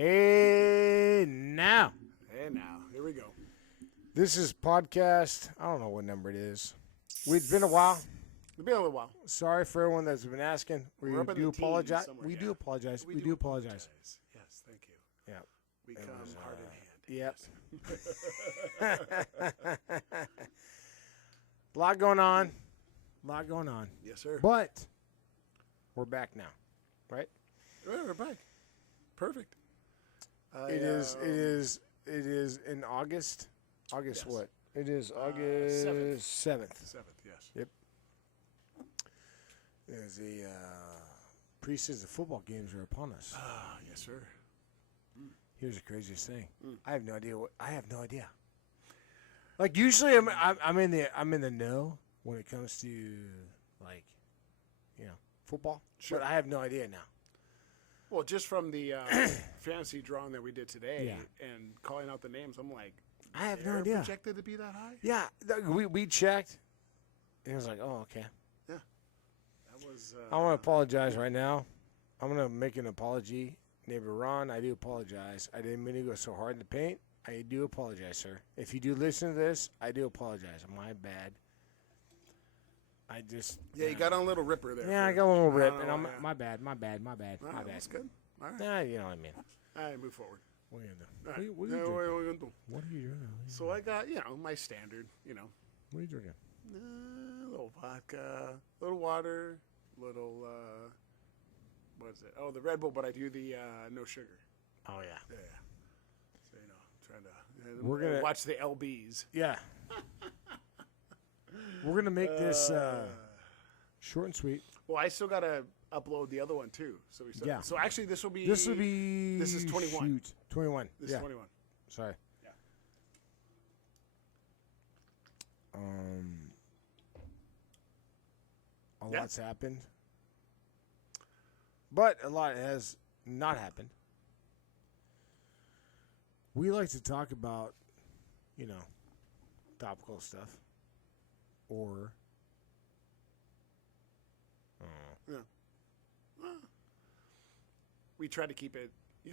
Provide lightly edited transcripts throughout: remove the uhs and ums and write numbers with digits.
Hey now. And now, here we go. This is podcast. I don't know what number it is. It's been a while. It's been a little while. Sorry for everyone that's been asking. We We're up in do the teens apologize. somewhere, We yeah. do apologize. We do apologize. Yes, thank you. Yeah. We It come was, heart in hand. Yep. A lot going on. Yes, sir. But we're back now, right? Yeah, we're back. Perfect. It is in August. August Yes. what? It is August 7th. 7th, yes. There's the preseason football games are upon us. Yes, sir. Here's the craziest thing. I have no idea. Like usually, I'm in the know when it comes to like, football. Sure. But I have no idea now. Well, just from the fantasy drawing that we did today Yeah. and calling out the names, I'm like, I have no they're idea. projected to be that high? Yeah, we checked. And it was like, oh, okay. That was. I want to apologize right now. I'm gonna make an apology, neighbor Ron. I do apologize. I didn't mean to go so hard in the paint. I do apologize, sir. If you do listen to this, I do apologize. My bad. I just Yeah, you got on a little ripper there. I got a little rip, and I'm my bad. All right, that's good. All right. Nah, you know what I mean. All right, move forward. What are you doing? All right. What are Yeah, you drinking? what are we gonna do? What are you doing? So I got, my standard, What are you drinking? a little vodka, a little water, little, what is it? Oh, the Red Bull, but I do the no sugar. Oh yeah. Yeah. So, trying to We're gonna- watch the LBs. Yeah. We're gonna make this short and sweet. Well, I still got to upload the other one, too. So we still, Yeah. So actually, this will be. This is 21. Shoot, 21. This yeah. is 21. Sorry. Yeah. A Yeah. lot's happened, but a lot has not happened. We like to talk about, topical stuff, or We try to keep it, Yeah.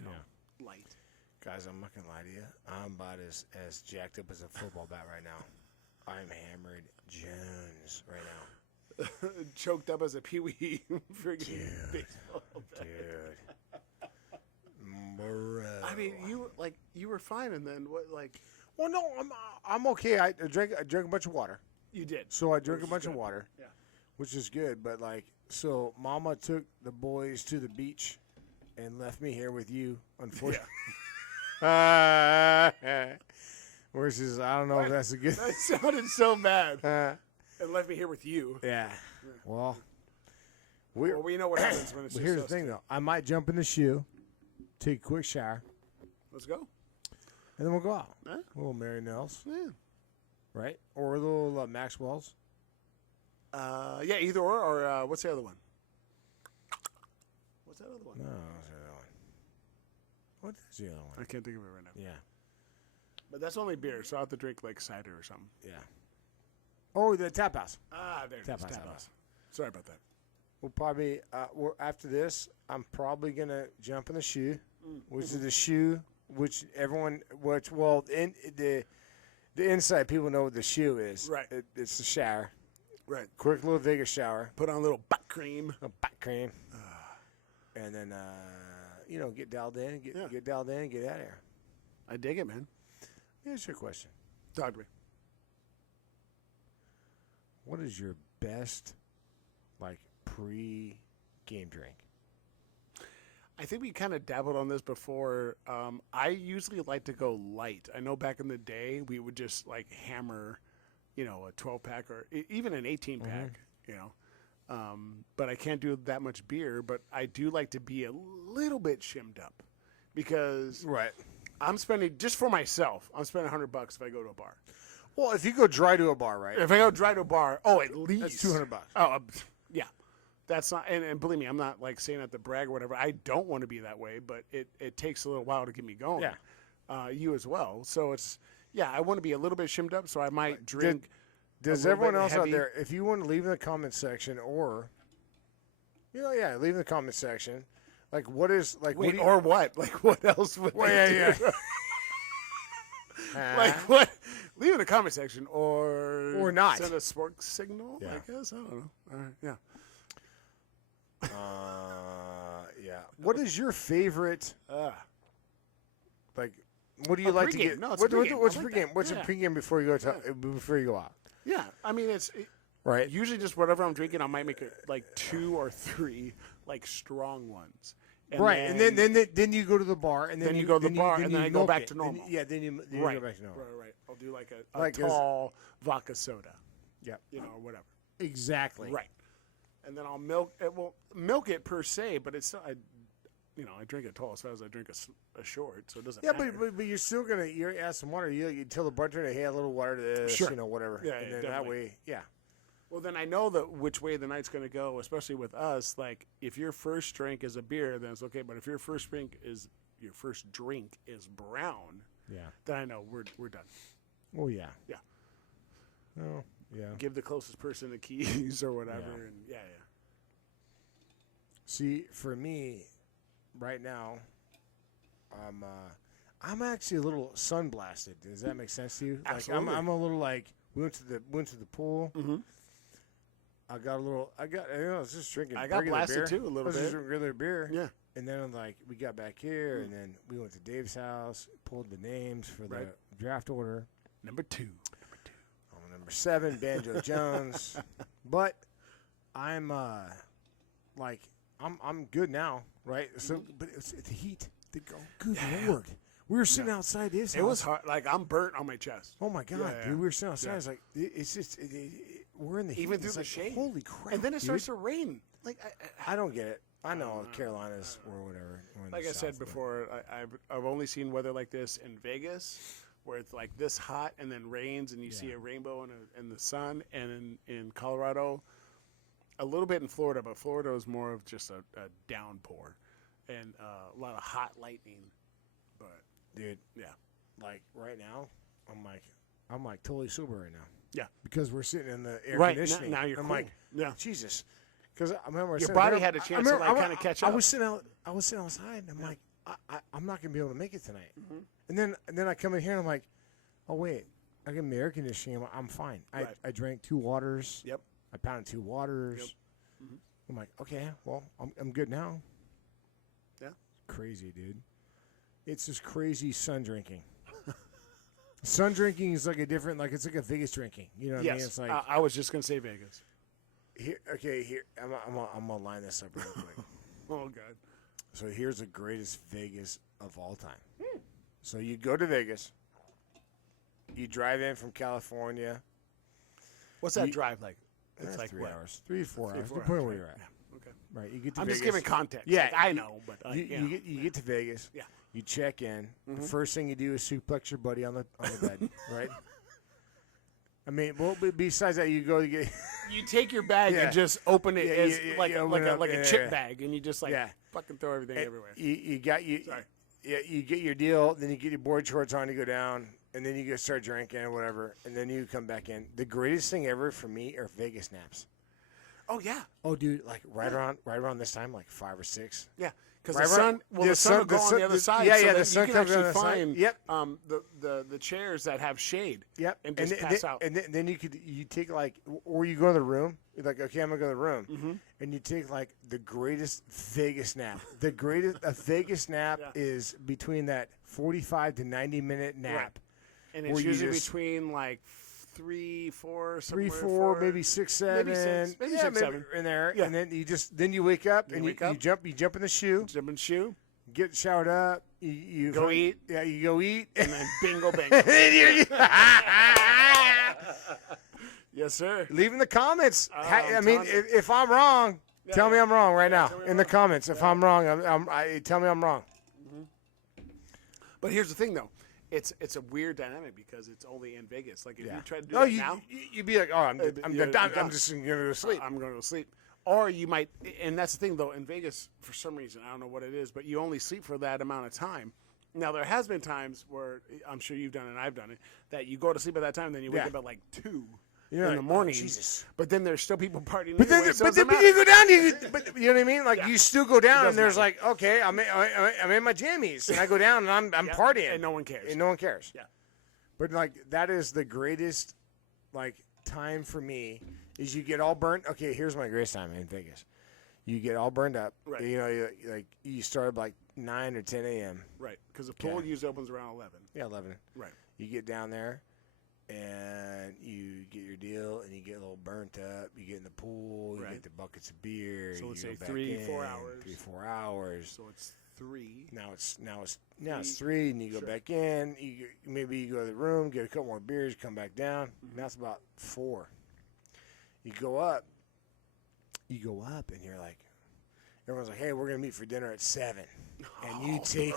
light. guys, I'm not gonna lie to you. I'm about as jacked up as a football bat right now. I'm hammered Jones right now. Choked up as a peewee friggin' Dude. baseball bat. Dude. Bro. I mean, you were fine, and then what? Like Well, no, I'm okay. I drank a bunch of water. you did. So I drank a Which is bunch of good. water. Yeah. Which is good, but so Mama took the boys to the beach and left me here with you, unfortunately. Versus, I don't know if that's a good That sounded so bad. uh, And left me here with you. yeah. Well, Well, we know what happens when it's but just here's the us thing, two. though. I might jump in the shoe, take a quick shower, Let's go. and then we'll go out. Huh? A little Mary Nels, Yeah. right? Or a little Maxwell's. Yeah, either or what's the other one? What's that other one? No, what's the other one? What is the other I one? can't think of it right now. Yeah. But that's only beer, so I'll have to drink like cider or something. Yeah. Oh, the tap house. There it is. Tap house, Tap tap house. house. Sorry about that. We'll probably after this, I'm probably gonna jump in the shoe, which is the shoe which in the inside people know what the shoe is. Right. It's the shower. Right. Quick little Vegas shower, Put on a little butt cream. a back cream, and then get dialed in, Yeah. get dialed in, and get out of here. I dig it, man. Here's your question: Talk to me. what is your best pre-game drink? I think we kind of dabbled on this before. I usually like to go light. I know back in the day we would just hammer, a 12-pack or even an 18-pack, But I can't do that much beer. But I do like to be a little bit shimmed up because Right. I'm spending, just for myself, I'm spending $100 if I go to a bar. Well, if you go dry to a bar, right? If I go dry to a bar, at least. That's $200. Oh, yeah. That's not, and believe me, I'm not saying that to brag or whatever. I don't want to be that way, but it takes a little while to get me going. Yeah. You as well. So it's, I want to be a little bit shimmed up, so I might drink. Does little everyone bit else out heavy. there, if you want to leave in the comment section or, leave in the comment section, Like, what is like? Wait, what do you, or what? Like, what else would well, they yeah, do? yeah. Like, what? Leave in the comment section or not. send a smoke signal. Yeah. I guess I don't know. All right, yeah. Yeah. What is your favorite? Uh, Like, what do you A like to pregame. get? No, it's a pregame. What's I like pregame? that. What's Yeah. a pregame before you go to before you go out? yeah, I mean, it's Right. usually just whatever I'm drinking. I might make it like 2 or 3 like strong ones. Right, and then you go to the bar, and Then you go to the bar, and then you I go milk back it. to Then normal. then you right, go back to normal. right. I'll do like a Like, tall vodka soda, Yeah, you know, or whatever. exactly. Right, and then I'll milk it. Well, milk it per se, but it's still, I drink it tall as fast as I drink a short, so it doesn't Yeah, matter. but you're still you're add some water. You tell the bartender, hey, a little water to this, Sure. whatever. Yeah, and yeah, then that definitely. way, yeah. Well, then I know that which way the night's going to go, especially with us. Like, if your first drink is a beer, then it's okay. But if your first drink is brown, Yeah. then I know we're done. Oh yeah. Yeah. Oh yeah. Give the closest person the keys or whatever, Yeah. and yeah. See, for me, right now, I'm actually a little sun blasted. Does that make sense to you? Absolutely. Like I'm a little like we went to the pool. Mm-hmm. I was just drinking. I got regular blasted beer. too a little I was just bit. drinking regular beer. Yeah. And then we got back here, and then we went to Dave's house, pulled the names for Right. the draft order. Number 2. I'm number 7, Banjo Jones. But I'm I'm good now, right? So, but it's the heat. Good Lord, we were sitting outside his house. It was hard. Like, I'm burnt on my chest. Oh my God, Yeah, yeah. dude, we were sitting outside. Yeah. It's like it's just we're in the heat. Even through It's the like, shade. Holy crap! And then it dude. starts to rain. Like, I don't get it. I know Carolinas or whatever. we're in the like I said South, but- before, I've only seen weather like this in Vegas, where it's like this hot and then rains and you see a rainbow in the sun, and in Colorado, a little bit in Florida, but Florida is more of just a downpour and a lot of hot lightning. But dude, yeah, like right now, I'm like totally sober right now. yeah, Because we're sitting in the air right. conditioning. Now you're I'm cool. like, yeah, Jesus, because I remember your sitting body there, had a I chance remember to like I- kind of catch I up. was sitting outside, and I'm like, I'm not gonna be able to make it tonight. Mm-hmm. And then I come in here, and I'm like, oh wait, I get the air conditioning. I'm fine. Right. I drank 2 waters. Yep. I pounded 2 waters. Yep. Mm-hmm. I'm like, okay, well, I'm good now. Yeah. Crazy, dude. It's just crazy sun drinking. Sun drinking is like it's like a Vegas drinking. You know what I mean? Yes, It's like I was just gonna say Vegas. here. I'm gonna line this up real quick. Oh God. So here's the greatest Vegas of all time. So you go to Vegas. You drive in from California. What's that You- drive like? It's like 3 what? hours, 3 to 4 3 or hours, 4 depending hours, where you're right? at. Yeah. Okay. Right, you get to I'm Vegas. just giving context. Yeah, Like, I know, but you get to Vegas. Yeah. You check in. Mm-hmm. The first thing you do is suplex your buddy on the bed, right? I mean, well, besides that, you go to get. You take your bag Yeah. and just open it Yeah, as yeah, like yeah, a, open like it a up, like yeah, a chip yeah. bag, and you just like Yeah. fucking throw everything everywhere. You got you. Sorry. Yeah, you get your deal. Then you get your board shorts on. You go down, and then you go start drinking or whatever, and then you come back in. The greatest thing ever for me are Vegas naps. Oh yeah, Oh, dude, like right around this time, like 5 or 6. yeah. Because Right, the sun, right. well, The the sun sun- will go the on sun- the other the- side. yeah, so yeah, that the sun you can comes on actually the other side. find Yep. the chairs that have shade. Yep, And just pass out. And then you take like, or you go to the room. You're like, okay, I'm gonna go to the room, Mm-hmm. and you take like the greatest Vegas nap. A Vegas nap Yeah. is between that 45 to 90-minute nap. And Where it's you usually just- between like 3, 4, 3, somewhere 4, maybe 6, 7, maybe yeah, 6, 7. in there, Yeah. and then you wake up You and wake you up. jump in the shoe, Jump in shoe, get showered up, you Go eat. Yeah, you go eat, and then bingo bango. Yes, sir. Leave in the comments. Oh, I I'm mean, telling you. if I'm wrong, tell me yeah. I'm wrong right now tell me in I'm the wrong. comments. If I'm wrong, tell me I'm wrong. But here's the thing, though. It's a weird dynamic because it's only in Vegas. Like if you try to do Oh, that now, you'd be like, oh, I'm you're done. I'm done. just going to go to sleep. I'm going to sleep. Or you might, and that's the thing, though. In Vegas, for some reason, I don't know what it is, but you only sleep for that amount of time. Now, there has been times where I'm sure you've done it and I've done it, that you go to sleep at that time, then you wake Yeah. up at like 2. You're in like, the morning. Oh, Jesus. But then there's still people partying. But then, anyway, so but it then doesn't you matter. go down, but you know what I mean? Like Yeah. you still go down, and doesn't there's matter. like, okay, I'm in my jammies, and I go down, and I'm Yeah, partying, and no one cares. and no one cares. Yeah. But like that is the greatest, like time for me is you get all burnt. Okay, here's my greatest time in Vegas. You get all burned up. Right. You know, you start like 9 or 10 a.m. Right, because the pool usually opens around 11. Yeah, 11. Right. You get down there, and you get your deal, and you get a little burnt up. You get in the pool. You Right. get the buckets of beer. So you let's go say back 3, in, 4 hours. 3, 4 hours. So it's 3. Now it's 3, and you go back in. Maybe you go to the room, get a couple more beers, come back down. Now it's about 4. You go up, and you're like, everyone's like, hey, we're gonna meet for dinner at 7, and you take,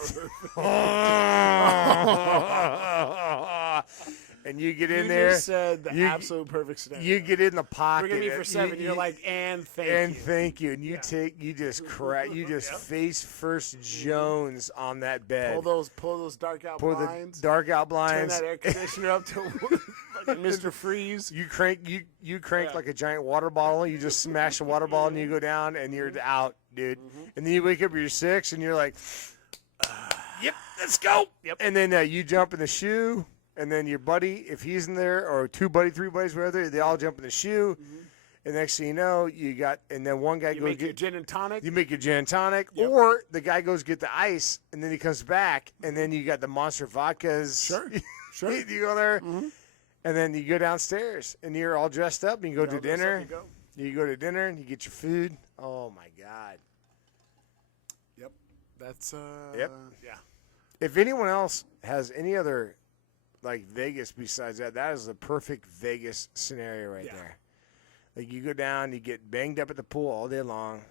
and you get in You there. just said the you- absolute perfect scenario. You get in the pocket. We're gonna meet for 7. You're like, and thank you. thank you, and you just face first Jones on that bed. Pull those dark out Pull blinds. the dark out Turn blinds. that air conditioner up to fucking Mr. Freeze. You crank Yeah. like a giant water bottle. You just smash a water bottle and you go down and you're out, dude. And then you wake up, you're 6, and you're like, yep, let's go. Yep. And then you jump in the shoe, and then your buddy, if he's in there, or 2 buddy, 3 buddies, whatever, they all jump in the shoe. And next thing you know, and then one guy You goes make your get. gin and tonic. You make your gin and tonic, Yep. or the guy goes get the ice, and then he comes back, and then you got the Monster vodkas. Sure. Sure. You go there, and then you go downstairs, and you're all dressed up, and you go to All dressed up, dinner. you go. You go to dinner, and you get your food. Oh my God! Yep. That's Yep. Yeah. If anyone else has any other like Vegas besides that, that is the perfect Vegas scenario right Yeah. there. Like you go down, you get banged up at the pool all day long.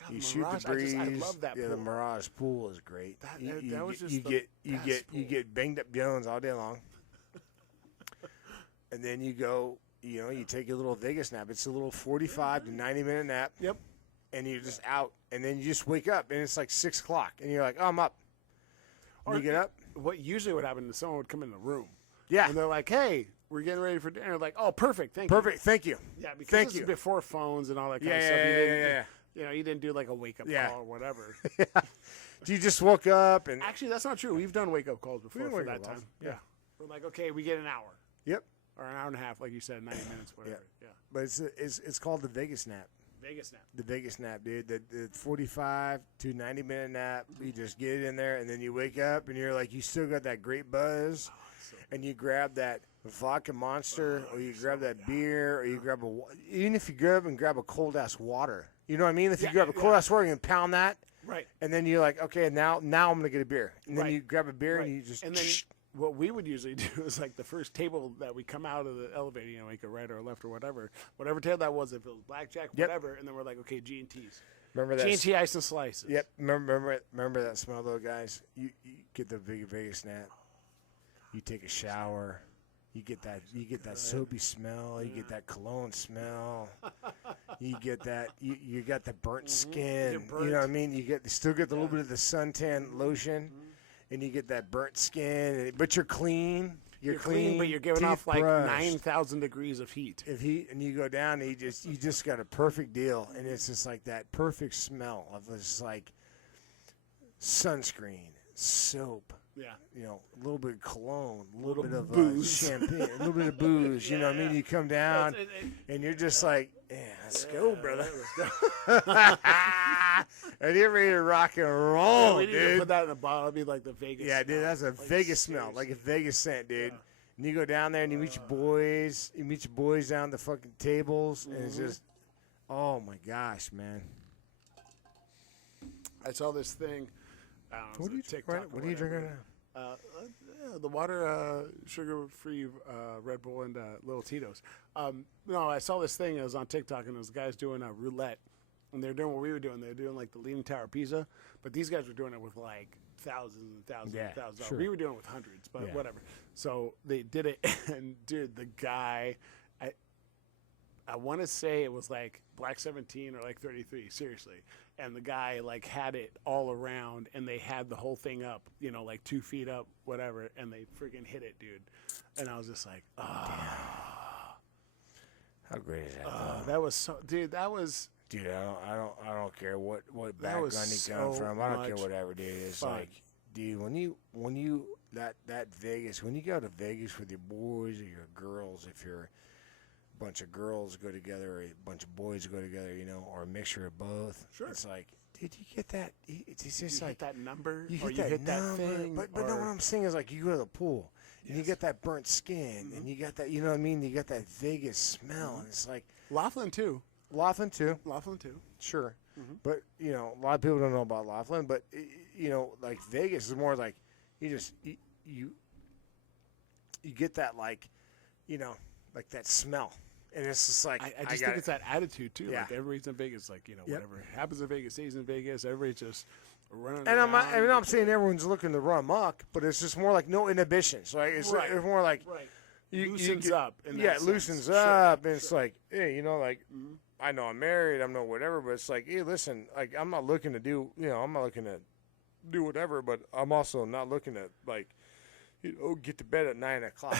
God, You the shoot Mirage, the breeze. I love that Yeah, pool. the Mirage pool is great. That- you, that you was get- just you the get you best get you pool. get banged up Jones all day long, and then you go. You know, you take a little Vegas nap. It's a little 45 to 90-minute nap. Yep. And you're just out, and then you just wake up, and it's like 6 o'clock, and you're like, oh, I'm up. And you get up. What usually would happen is someone would come in the room. Yeah. And they're like, hey, we're getting ready for dinner. Like, oh, perfect. Thank you. Perfect. Thank you. Yeah, because Thank this you. is before phones and all that kind Yeah, of yeah, stuff. yeah, You didn't, yeah. You know, you didn't do like a wake up Yeah. call or whatever. You just woke up, and Actually, that's not true. We've done wake up calls before done for wake-up that calls, time. yeah. We're like, okay, we get an hour yep. or an hour and a half, like you said, 90 minutes, whatever. Yeah. But it's called the Vegas nap. Vegas nap. The Vegas nap, dude. The 45 to 90-minute nap. You just get in there, and then you wake up, and you're like, you still got that great buzz, and you grab that vodka Monster, or you grab that beer, or you grab even if you grab a cold ass water. You know what I mean? If you Yeah, grab a cold ass water, you can pound that, Right. and then you're like, okay, now I'm gonna get a beer, and then Right. you grab a beer, Right. and you just And then what we would usually do is like the first table that we come out of the elevator, you know, like a right or a left or whatever table that was, if it was blackjack, Yep. whatever, and then we're like, okay, G&T's. remember that. G&T ice and slices. Yep. Remember that smell though, guys. You get the big Vegas nap. You take a shower. You get that soapy smell. You get that cologne smell. You get that. You got the burnt skin. You're You know what I burnt. mean? You still get a little bit of the suntan lotion, and you get that burnt skin. But you're clean. You're clean, but you're giving teeth off like brushed. 9,000 degrees of heat. If and you go down, and you just got a perfect deal, and it's just like that perfect smell of just like sunscreen, soap, Yeah. you know, a little bit of cologne, a little bit of booze. champagne, a little bit of booze. You know what I mean? yeah. You come down, It- and you're just like, yeah, let's go, brother. Let's go. And you're ready to rock and roll, we need to dude. put that in a bottle. It'd be like the Vegas. Yeah, dude, smell. that's a Like, Vegas smell, seriously. like a Vegas scent, dude. Yeah. And you go down there and you meet your boys. You meet your boys down the fucking tables, and it's just, oh my gosh, man. I saw this thing. I don't know, What it are you was a drinking? TikTok or What are you drinking whatever. now? Yeah, the water, sugar-free Red Bull and Little Tito's. No, I saw this thing. It was on TikTok, and those guys doing a roulette, and they're doing what we were doing. They're doing like the Leaning Tower of Pisa, but these guys were doing it with like thousands and thousands Yeah, and thousands. sure. We were doing it with hundreds, but Yeah. whatever. So they did it, and dude, the guy, I want to say it was like Black 17 or like 33, seriously. And the guy like had it all around, and they had the whole thing up, you know, like 2 feet up, whatever, and they freaking hit it, dude. And I was just like, oh. How great is that? That was so, dude. That was Dude, I don't care what That background was you come so from. I don't care much whatever, dude. It's fun. like, dude, when you that Vegas, when you go to Vegas with your boys or your girls, if you're a bunch of girls go together or a bunch of boys go together, or a mixture of both. Sure. It's like, dude, you get that. It's just you like hit that number, you or hit you that hit that number, thing. but no, what I'm saying is like you go to the pool and you Yes. get that burnt skin and you got that, you know what I mean? You got that Vegas smell, and it's like Laughlin too. Laughlin too. Laughlin too. Sure. But, a lot of people don't know about Laughlin. But, like Vegas is more like you just you get that, like, like that smell. And it's just like I just think it's that attitude too. Yeah. Like everybody's in Vegas, like Yep. whatever happens in Vegas stays in Vegas. Everybody's just running And I'm around. not saying everyone's looking to run amok, but it's just more like no inhibitions. Like it's more like right. you Loosens get- up. In yeah, that it sense. loosens Sure. up, and it's like, hey, like Mhm. I know I'm married, I'm no whatever, but it's like, hey, listen, like I'm not looking to do, I'm not looking to do whatever, but I'm also not looking to like, get to bed at 9 o'clock.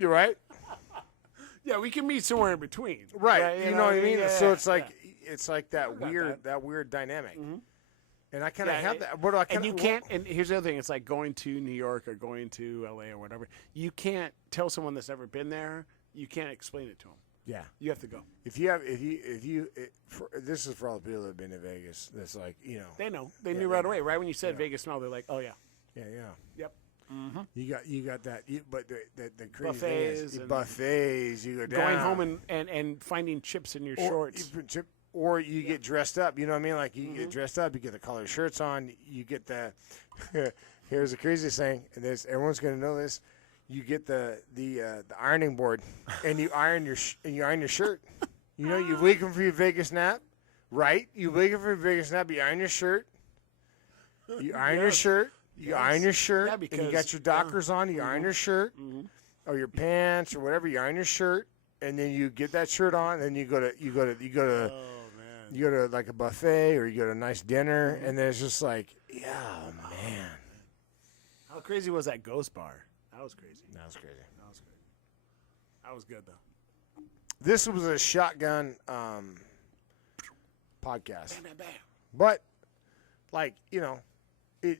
You're right, Yeah, we can meet somewhere in between. right? You know what I mean? Yeah, So yeah, it's like yeah. it's like that got weird that. weird dynamic, Mhm. and I kind of Yeah, have it- that. What do I And kinda, you can't. And here's the other thing: it's like going to New York or going to LA or whatever. You can't tell someone that's never been there. You can't explain it to them. Yeah. You have to go. If this is for all the people that have been to Vegas. That's like, They know. They Yeah, knew they right know. away. Right when you said Yeah. Vegas smell, they're like, "Oh yeah, yeah. yep." Mm-hmm. You got that. But the crazy Buffets thing is, and- buffets. You go down. Going home and finding chips in your shorts. Or you get dressed up. You know what I mean? Like you get dressed up. You get the colored shirts on. You get the. Here's the craziest thing, and everyone's going to know this. You get the ironing board, and you iron your shirt. You wake up for your Vegas nap, right? You wake up for your Vegas nap. You iron your shirt. You iron your Yes. shirt. You Yes. iron your shirt, Yeah, and you because- got your Dockers on. You iron your shirt, Mhm. or your pants, or whatever. You iron your shirt, and then you get that shirt on, and you go to Oh man. you go to like a buffet, or you go to a nice dinner, and then it's just like, yeah, man, How crazy was that Ghost Bar? That was crazy. that was crazy. That was crazy. That was good though. This was a shotgun podcast, Bam, bam, bam. but like it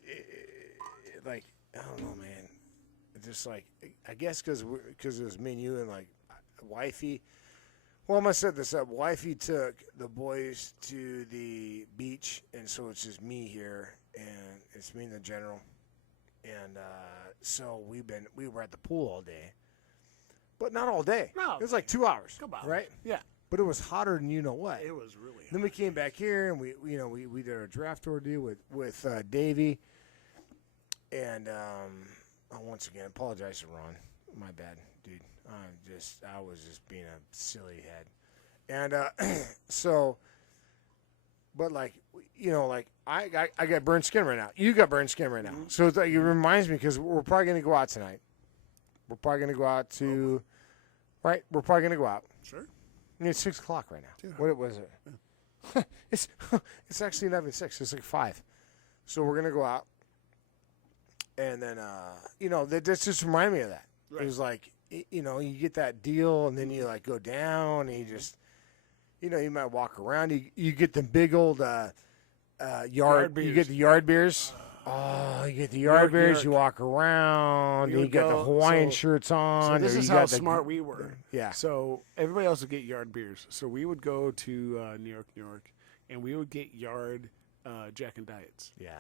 like I don't know, man. It's just like I guess because it was me and you and like wifey. Well, I'm gonna set this up. Wifey took the boys to the beach, and so it's just me here, and it's me and the general, and so we were at the pool all day, but not all day. No, It was like 2 hours, Come on. right? Yeah. But it was hotter than you know what. It was really. Then we came back here and we did our draft ordeal with Davey, and I once again apologize to Ron. My bad, dude. I was just being a silly head, and so, but like like I got burnt skin right now. You got burnt skin right now, so it's like, it reminds me because we're probably gonna go out tonight. We're probably gonna go out to, right? We're probably gonna go out. Sure. I mean, it's 6 o'clock right now. Dude. What was it? It's actually not even 6. It's like 5. So we're gonna go out, and then that just reminded me of that. Right. It was like you get that deal, and then you like go down, and you just you might walk around. You get the big old yard. beers. You get the yard beers. Oh, you get the yard York, beers. York. You walk around. We and you would got the go- Hawaiian so- shirts on. So this or is you how got the- smart we were. Yeah. So everybody else would get yard beers. So we would go to New York, and we would get yard Jack and Diets. Yeah.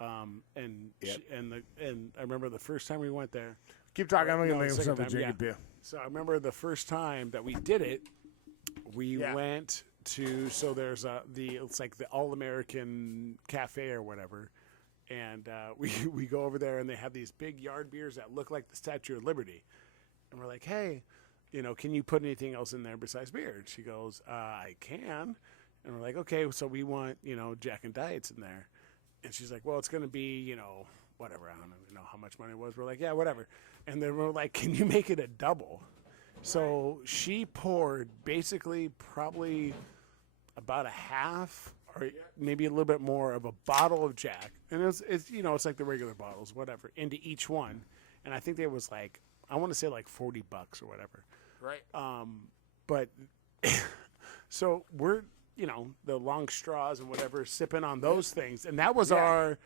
And Yep. and I remember the first time we went there. Keep talking. I'm No, gonna make the myself a second time, drink beer. So I remember the first time that we did it, we Yeah. went to there's it's like the All American Cafe or whatever, and we go over there and they have these big yard beers that look like the Statue of Liberty, and we're like, hey, can you put anything else in there besides beer? And she goes, I can, and we're like, okay, so we want Jack and Diets in there, and she's like, well, it's gonna be whatever, I don't even know how much money it was. We're like, yeah, whatever. And then we're like, can you make it a double? So she poured basically probably about a half or maybe a little bit more of a bottle of Jack. And it's like the regular bottles, whatever, into each one. And I think there was like, I want to say like $40 or whatever. Right. But so we're, the long straws and whatever, sipping on those things. And that was our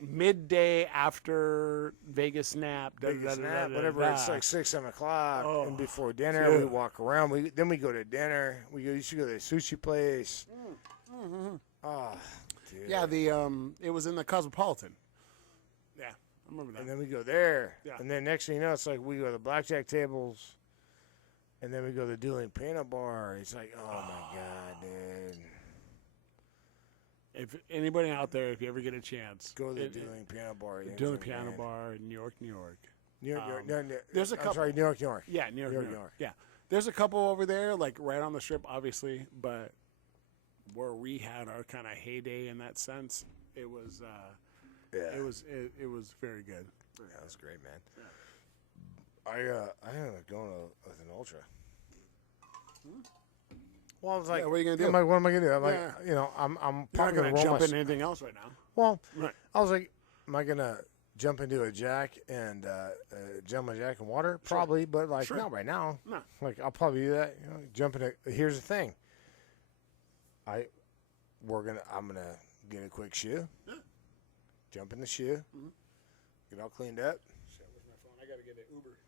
midday after Vegas nap. Vegas nap, whatever. It's like 6, 7 o'clock, and before dinner dude. we walk around. Then we go to dinner. We used to go to the sushi place. Oh, dude. Yeah, it was in the Cosmopolitan. Yeah, I remember that. And then we go there. Yeah. And then next thing you know, it's like we go to the blackjack tables. And then we go to the Dueling Peanut Bar. It's like, oh my God, dude. If anybody out there, if you ever get a chance, Go to the Dueling Peanut Bar. Dueling Piano Bar in New York, New York. New York, no, there's a couple. I'm sorry, New York, New York. Yeah, New York. Yeah, there's a couple over there, like right on the strip, obviously, but where we had our kind of heyday in that sense, it was, it was very good. Yeah, that was great, man. Yeah. I ended up going with an Ultra. Well, I was like, Yeah, what are you gonna do? I'm like, what am I gonna do? I'm like, Yeah. I'm You're not probably going to roll jump my. into anything else right now. Well, Right. I was like, am I gonna jump into a Jack and Gentleman Jack and water? Probably, but like Sure. not right now. No. Like I'll probably do that. Jump into. Here's the thing. I'm gonna get a quick shoe. Yeah. Jump in the shoe. Get all cleaned up. Shit, where's my phone? I got to get an Uber.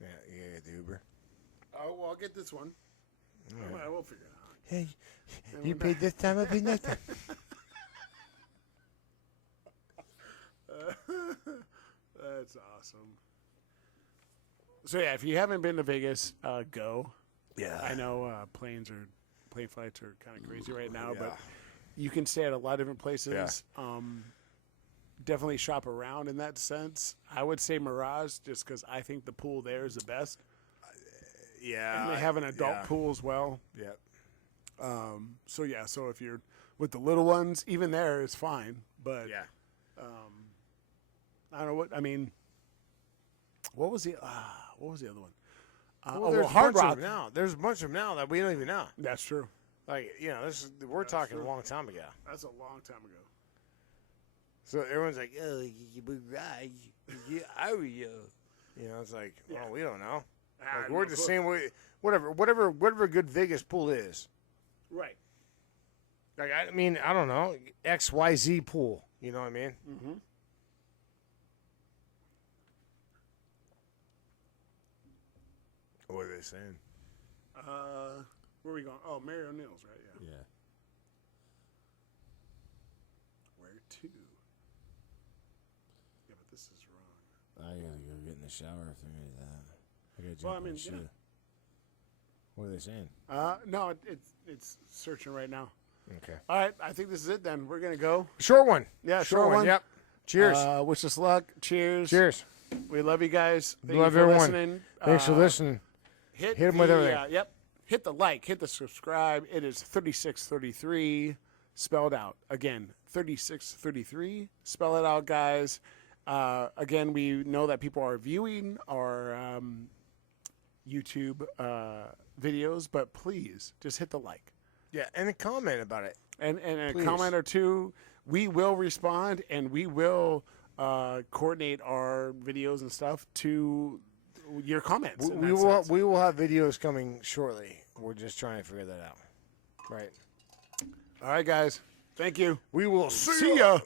Yeah, you get the Uber. Oh, well, I'll get this one. I will figure it out. Hey, you paid this time, I'll pay next time. That's awesome. So yeah, if you haven't been to Vegas, go. Yeah. I know plane flights are kind of crazy right now, Yeah. but you can stay at a lot of different places. Definitely shop around in that sense. I would say Mirage, just because I think the pool there is the best, Yeah. and they have an adult pool as well. Yeah. So yeah, so if you're with the little ones, even there is fine. But Yeah. I don't know what I mean. What was the other one? Well, there's Hard a bunch of Rock. them now. There's a bunch of them now that we don't even know. That's true. Like, we're talking a long time ago. That's a long time ago. So everyone's like, oh, you Mirage, you Ario. It's like, well, we don't know. Like, we're the same way. Whatever good Vegas pool is. Right. Like, I mean, I don't know. XYZ pool. You know what I mean? Mm-hmm. What are they saying? Where are we going? Oh, Mary O'Neill's, right? Yeah. Yeah. Where to? Yeah, but this is wrong. I gotta go get in the shower if they're gonna do that. I gotta jump Well, I in mean, the shoe. yeah. What are they saying? No, it's searching right now. Okay. All right, I think this is it then. We're gonna go. Short one. Yeah, short one. Yep. Cheers. Wish us luck. Cheers. Cheers. We love you guys. Thank Love you for everyone. listening. Thanks for listening. Hit them with everything. Yep. Hit the like. Hit the subscribe. It is 3633 spelled out. Again, 3633. Spell it out, guys. Again, we know that people are viewing our YouTube videos, but please just hit the like. Yeah, and a comment about it. And a Please. comment or two. We will respond, and we will coordinate our videos and stuff to your comments. in that sense. We will have videos coming shortly. We're just trying to figure that out. Right. All right, guys. Thank you. We will See ya.